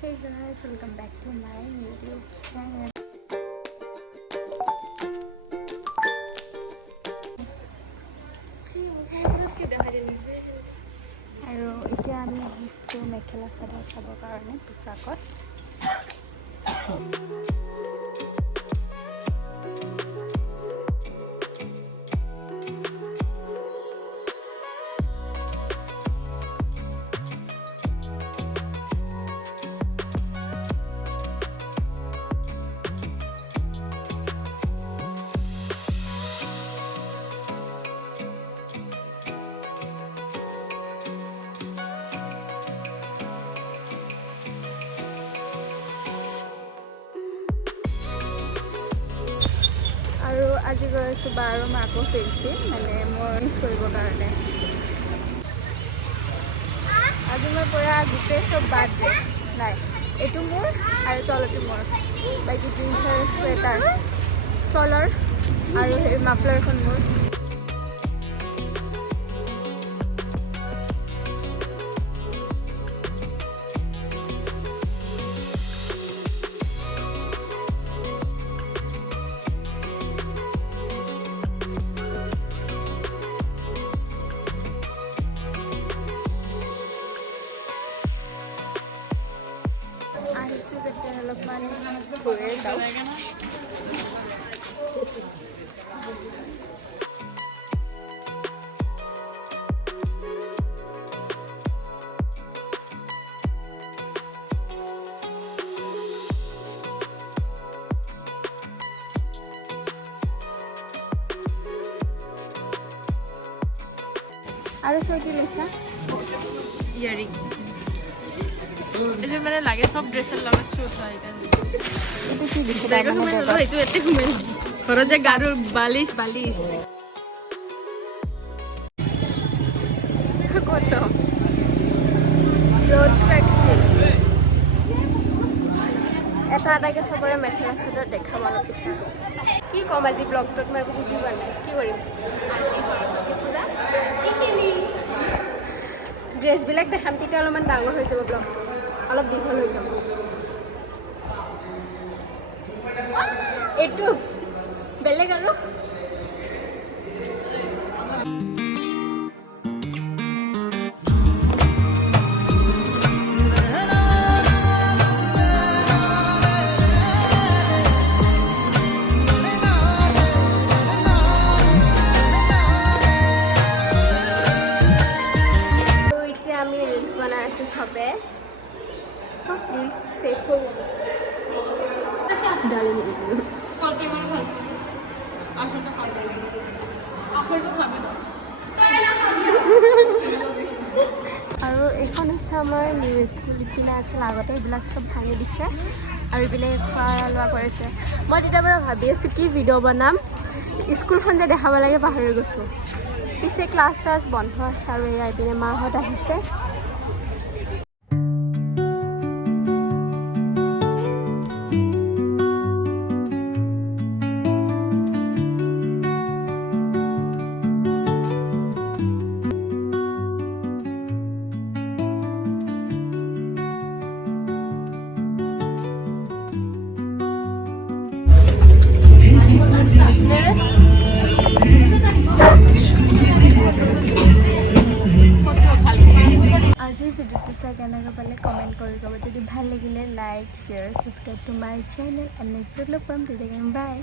Hey guys, welcome back to my YouTube channel. আৰু এতিয়া আমি আহিছোঁ মেখেলা চাদৰ চাবৰ কাৰণে পোচাকত। আৰু আজি গৈ আছোঁ বা আৰু মই আকৌ ফেঞ্চি মানে মোৰ চেঞ্জ কৰিবৰ কাৰণে। আজি মই পৰা গোটেই চব বাদ ড্ৰেছ নাই, এইটো মোৰ আৰু তলটো মোৰ, বাকী জিন্স আৰু চুৱেটাৰ তলৰ আৰু হেৰি মাফলাৰখন মোৰ। আহিছোঁ যেতিয়া অলপমান ঘূৰি যাওঁ। আৰু চব কি লৈছা? ইয়াৰিং এই মানে লাগে চব ড্ৰেছৰ লগত চুট হয়। এইটো কি দিছে? এইটো এতে ঘুমাই ঘৰত যে গাৰুৰ বালিচ বালিচ কত ৰ'দ লাগছে। এটা এটাকৈ চবৰে মেখেলা চাদৰ দেখাম অলপ পিছত। কি ক'ম আজি ব্লগটোত মই একো বুজি পোৱা নাই, কি কৰিম আজি সৰস্বতী পূজা ড্ৰেছবিলাক দেখাম, তেতিয়া অলপমান ডাঙৰ হৈ যাব ব্লগটো, অলপ দীঘল হৈ যাব। এইটো বেলেগ আৰু আমি ৰিলছ বনাই আছোঁ চবে, চব ৰিলছ ছেভ কৰোঁ ডালি আৰু এইখন হৈছে আমাৰ নিউ স্কুল। ইপিনে আছিল আগতে, এইবিলাক চব ভাঙি দিছে আৰু ইপিনে খোৱা লোৱা কৰিছে। মই তেতিয়াৰ পৰা ভাবি আছোঁ কি ভিডিঅ' বনাম, স্কুলখন যে দেখাব লাগে পাহৰি গৈছোঁ। পিছে ক্লাছ চাছ বন্ধ আছে আৰু এয়া ইপিনে মাহঁত আহিছে। আজিৰ ভিডিঅ'টো চাই কেনেকৈ পালে কমেণ্ট কৰি ক'ব। যদি ভাল লাগিলে like share subscribe to my channel and next ভিডিঅ'ত লগ পাম। তেতিয়া বাই।